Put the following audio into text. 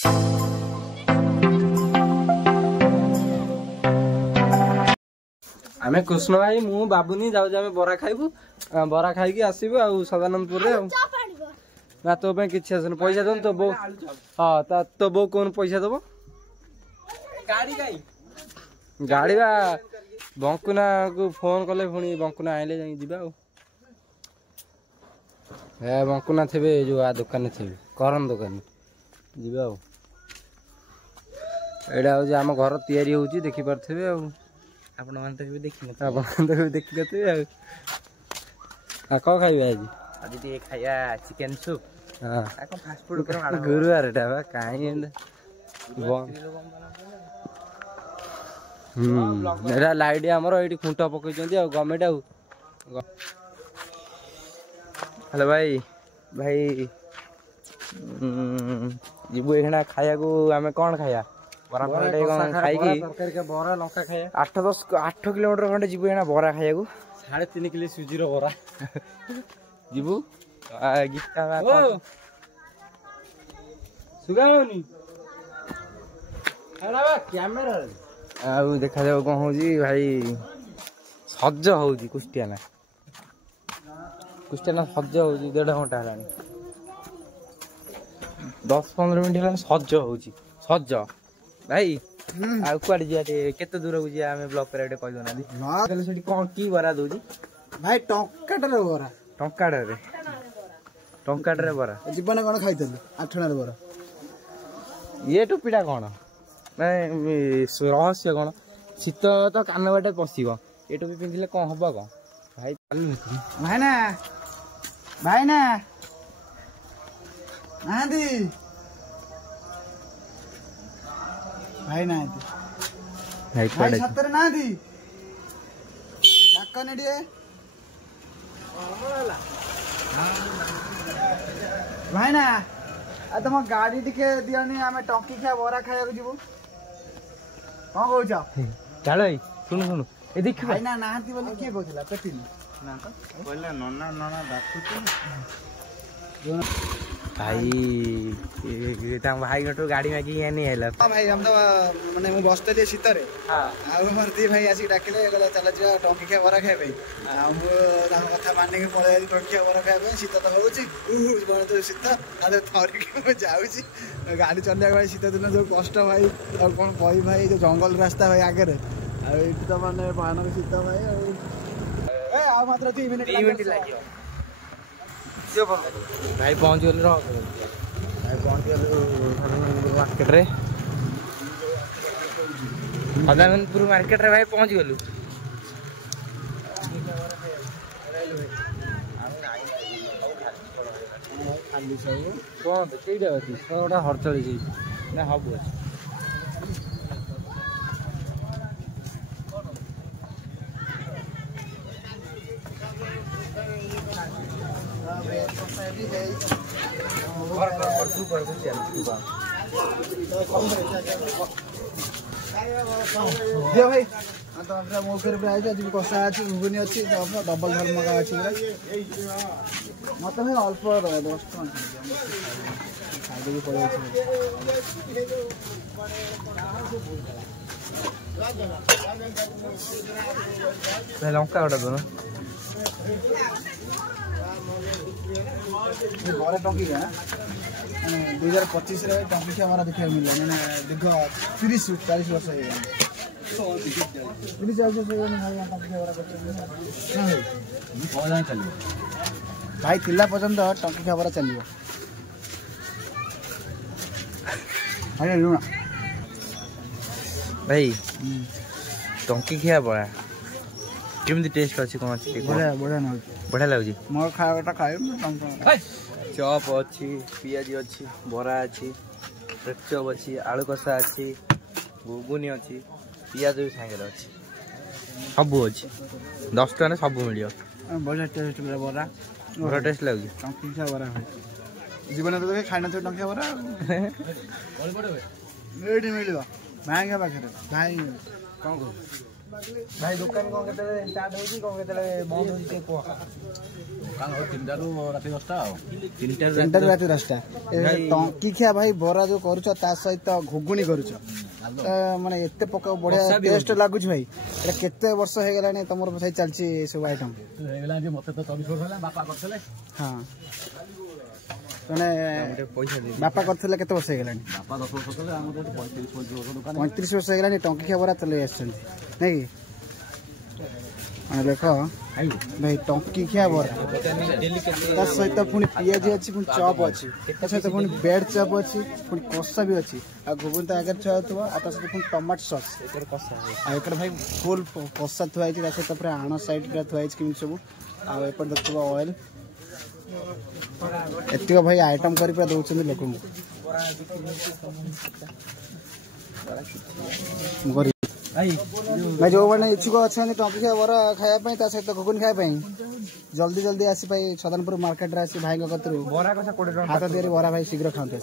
आमे कृष्ण भाई मु बाबुनी जाऊ आमे बरा खाइबू बरा खाइकी आसीबू आ सदानंदपुर रे ना तो पे किछि आसन पैसा दन तो बो हां ता तो बो कोन पैसा दबो गाड़ी बा बंकुना को फोन कले पुणी बंकुना आइले जाई दिबा हे बंकुना थेबे जो आ दुकान थेबे करन दुकान दिबा एडा हो जे हम घर तयारी होउची देखि परथेबे आपण मान तो देखि न आपण तो देखि नते आ को खाइबे आज आज ते खाया चिकन सूप हां आ को फास्ट फूड कर गुरुवार एटा बा काई एंड एटा लाइट हमर एठी खुंटा पकई चंदी आ गवर्नमेंट आ हेलो भाई भाई जीबू एखना खाया को हमें कोन खाया बरा फरडे कोन खाई की तरकारी के बरा लंका खाया 8 किलोमीटर खंडे जीबू एना बरा खाया को 3.5 किलो सुजी रो बरा जीबू गीता ओ सुगावनी हेला बा कैमरा आ देखा जाओ कोन हो जी भाई सज्ज हो जी कुष्टियाना सज्ज हो जी 1.5 घंटा हलानी 10-15 मिनिट हलानी सज्ज हो जी सज्ज भाई आ कुआड जिया केते दूर को जिया हमें ब्लॉक पर एटे कहि दोना दी ना सेठी कोन की बरा दोजी भाई टंकाटर रे बरा जीवन कोन खाइतल 8 रे बरा ये टोपीटा कोन नहीं रहस्य कोन शीत तो कान बाटे पसिगो ए टोपी पिंधिले कोन हबा को भाई भाई ना नादी भाई ना भाई भाई सतर ना दी काका नेडिए भाई ना आ तुम गाड़ी टिके दियानी आमे टंकी खा बरा खाया को जीवो कोन कहू छ चलो सुन सुन ए देख भाई ना नाहती बोली के कहथला पेटिनी ना तो बोले नन्ना नन्ना डाकुती भाई ता भाई गटो गाड़ी में की नहीं आइला हां भाई हम तो माने मु बसते लिए शीतरे हां आ मरती भाई आसी डाकिले गला चला जा टंकी के बरा खाए भाई हम ता कथा मानने के पळे टंकी के बरा खाए भाई शीत तो होउची बड़ तो शीत आ थरी के मैं जाउची गाड़ी चलले भाई शीत दिन जो कष्ट भाई और कोन कहि भाई जो जंगल रास्ता भाई आगे रे आ एठी तो माने भयानक शीत भाई ए आ मात्र 3 मिनिट लागियो भाई पहुंच गल भाई पहुंच गल मार्केट रे सदानंदपुर मार्केट रे भाई पहुंच गलु खाली सब कोन केइडा अछि सोडा हरचली छी ना हबो दियो भाई तो हमरा मोकर पे आइ जी कसा अछि घुगनी अछि तो डबल धर्म का अछि मत में अल्प 10 टन खाइदे भी पड़े छै लंका ओडा दो ना बड़ा टंकी का 2025 रे टंकी के हमारा देखने मिला मैंने देखो 30-40 वर्ष है 30-40 वर्ष है भाई टंकी के हमारा नहीं चलिए भाई तिल्ला पर्यंत टंकी के हमारा चलिए अरे लुना भाई टंकी खिया बड़ा केमती टेस्ट अछि कोन अछि बढ़िया बढ़िया न बढ़िया लागुची मोर खायटा खाइ चॉप अछि पियाजी अछि बरा अछि चॉप अछि आलू कसा अछि घुगुनी अछि पियाज भी सांगे अछि सब अछि 10 टका सब मिलियो बढ़िया टेस्ट बरा बड़ा टेस्ट लागुची टंकी खा बरा जीवन तो खाइना तो टंकी बरा बड़ बड़ एडी मिलियो भाईगा पाखरे भाई कोन को भाई दुकान कौन केते स्टार्ट होई कौन केते बंद होई के को दुकान 3टा रु राति 10टा 3टा रु राति 10टा टंकी खिया भाई बरा जो करूछ ता सहित घुगुनी करूछ माने एते पका बढ़िया टेस्ट लागुछ भाई एटा केते वर्ष हे गेलानी तमर सही चलची सब आइटम हे गेला जे मते तो 24 वर्ष होला बापा करथले हां तने पैसा दे बापा करथले केते वर्ष हे गेलानी बापा 10 वर्ष करले हम तो 35 वर्ष दुकान 35 वर्ष हे गेलानी टंकी खिया बरा चले आछन नै कि माने देखो भाई टंकी खिया बरा ता सहित पुनी पियाज अछि पुनी चॉप अछि ता सहित पुनी बेड चॉप अछि पुनी कोसा भी अछि आ घुगुन त आगे छथवा आ ता सहित पुनी टमाटो सॉस एकर कोसा आ एकर भाई फुल कोसा थुआइ छि ता सहित पूरा आनो साइड पूरा थुआइ छि किन सब आ एपर देखबो ऑयल एतिको भाई आइटम करी पूरा दउछन लोक को भाई जो मैंने इच्छुक अच्छा टंकी बरा खाया ता सहित घुगुन खाया जल्दी जल्दी आसी भाई सदनपुर मार्केट रे आसी भाई कतरू बरा कसा 20 टका हाथ देरी बरा भाई शीघ्र खाते